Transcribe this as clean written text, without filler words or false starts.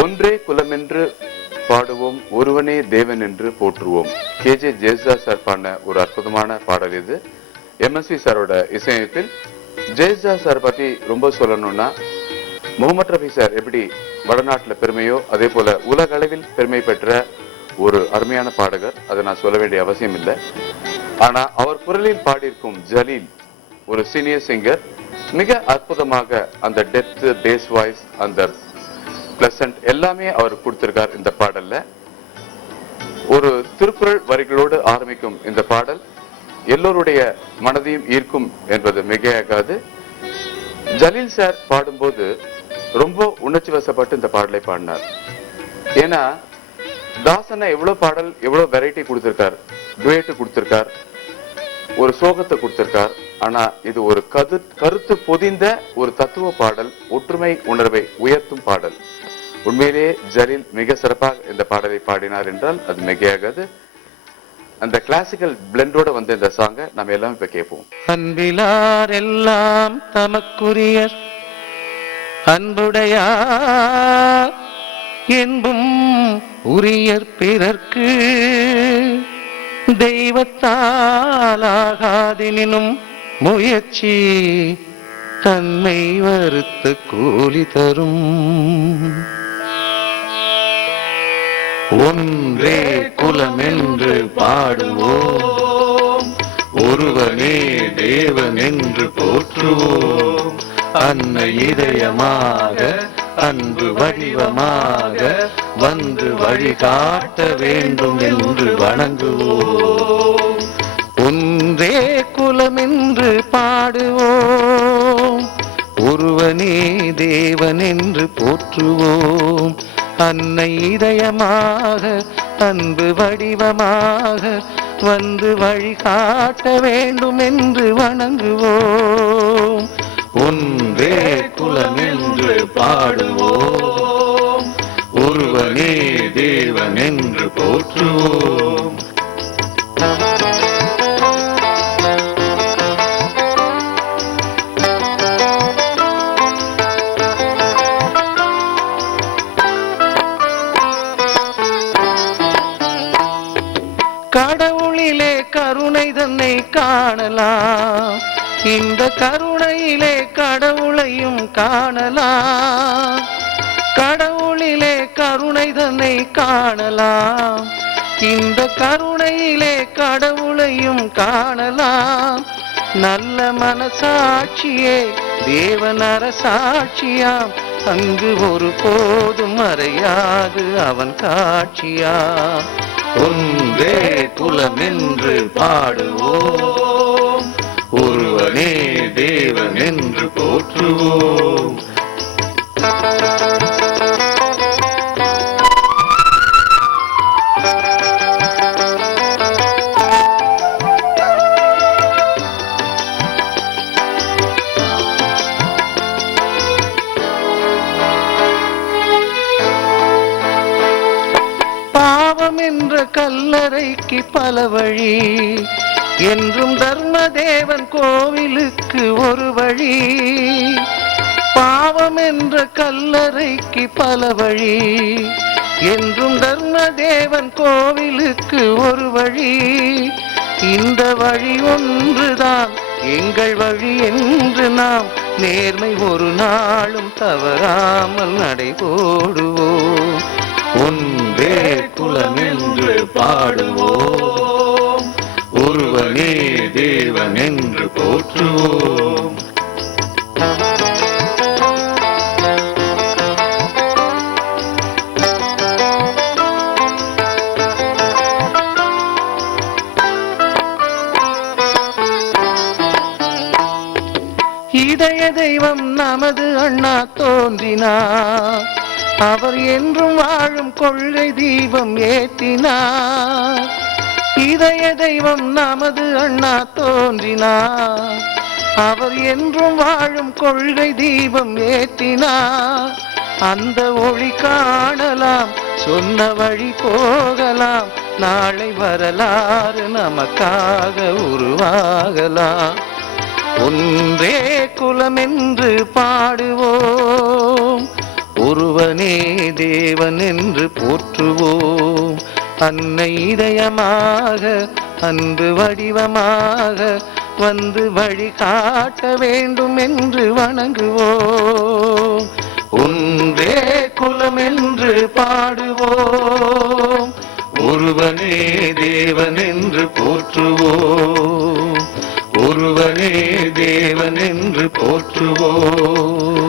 ஒன்றே குலமென்று பாடுவோம், ஒருவனே தேவன் என்று போற்றுவோம். கேஜே ஜேசுதாஸ் சார் பாடின ஒரு அற்புதமான பாடல் இது. எம்எஸ்வி சாரோட இசையமைப்பில். ஜேசுதாஸ் சார் பத்தி ரொம்ப சொல்லணும்னா, முகமது ரஃபி சார் எப்படி வடநாட்டில் பெருமையோ அதே போல உலக அளவில் பெருமை பெற்ற ஒரு அருமையான பாடகர். அதை நான் சொல்ல வேண்டிய அவசியம் இல்லை. ஆனா அவர் குரலில் பாடியிருக்கும் ஜலீல் ஒரு சீனியர் சிங்கர், மிக அற்புதமாக அந்த டெப்த், பேஸ் வாய்ஸ், அந்த பிளசன்ட் எல்லாமே அவர் கொடுத்திருக்கார் இந்த பாடல்ல. ஒரு திருக்குறள் வரிகளோடு ஆரம்பிக்கும் இந்த பாடல் எல்லோருடைய மனதையும் ஈர்க்கும் என்பது மிகையாகாது. ஜலீல் சார் பாடும்போது ரொம்ப உணர்ச்சி வசப்பட்டு இந்த பாடலை பாடினார். ஏன்னா தாசனை எவ்வளவு பாடல், எவ்வளவு வெரைட்டி கொடுத்திருக்கார், டுவேட்டு கொடுத்திருக்கார், ஒரு சோகத்தை கொடுத்திருக்கார். ஆனா இது ஒரு கருத்து பொதிந்த ஒரு தத்துவ பாடல், ஒற்றுமை உணர்வை உயர்த்தும் பாடல். உண்மையிலேயே ஜலீல் மிக சிறப்பாக இந்த பாடலை பாடினார் என்றால் அது மிகையாகாது. அந்த கிளாசிக்கல் பிளெண்டோட வந்து இந்த சாங்கை நம்ம எல்லாம் இப்ப கேட்போம். அன்பிலார் எல்லாம் தமக்குரிய அன்புடையார் என்பும் உரியர் பிறர்க்கு தெய்வத்தாலாகாதினும் முயற்சி தன்மை வருத்த கூலி தரும். ஒன்றே குலம் என்று பாடுவோம், ஒருவனே தேவன் என்று போற்றுவோம். அன்னை இதயமாக அன்பு வடிவமாக வந்து வழிகாட்ட வேண்டும் என்று வணங்குவோம். ஒன்றே குலம் என்று பாடுவோம், ஒருவனே தேவன் என்று போற்றுவோம். அன்னை இதயமாக அன்பு வடிவமாக வந்து வழிகாட்ட வேண்டும் என்று வணங்குவோம். ஒன்றே குலம் என்று பாடுவோம், ஒருவனே தேவன் என்று போற்றுவோம். கடவுளிலே கருணை தன்னை காணலாம், இந்த கருணையிலே கடவுளையும் காணலாம். கடவுளிலே கருணை தன்னை காணலாம், இந்த கருணையிலே கடவுளையும் காணலாம். நல்ல மனசாட்சியே தேவன் அரசாட்சியாம், அங்கு ஒரு போதும் மறையாது அவன் காட்சியாம். ஒன்றே குலம் என்று பாடுவோம், ஒருவனே தேவன் என்று போற்றுவோம். பாவம் என்ற கல்லறைக்கு பல வழி, என்றும் தர்மதேவன் கோவிலுக்கு ஒரு வழி. பாவம் என்ற கல்லறைக்கு பல வழி, என்றும் தர்மதேவன் கோவிலுக்கு ஒரு வழி. இந்த வழி ஒன்றுதான் எங்கள் வழி என்று நாம் நேர்மை ஒரு நாளும் தவறாமல் நடைபோடுவோம். ஒன்றே குலம் என்று பாடுவோம், ஒருவனே தேவன் என்று போற்றுவோம். இதய தெய்வம் நமது அண்ணா தோன்றினார், அவர் என்றும் வாழும் கொள்கை தீபம் ஏற்றினார். இதய தெய்வம் நமது அண்ணா தோன்றினார், அவர் என்றும் வாழும் கொள்கை தீபம் ஏற்றினார். அந்த ஒளி காணலாம், சொன்ன வழி போகலாம், நாளை வரலாறு நமக்காக உருவாகலாம். ஒன்றே குலம் என்று பாடுவோம், ஒருவனே தேவன் என்று போற்றுவோம். அன்னை இதயமாக அன்பு வடிவமாக வந்து வழிகாட்ட வேண்டும் என்று வணங்குவோம். ஒன்றே குலம் என்று பாடுவோம். ஒருவனே தேவன் என்று போற்றுவோம். ஒருவனே தேவன் என்று போற்றுவோம்.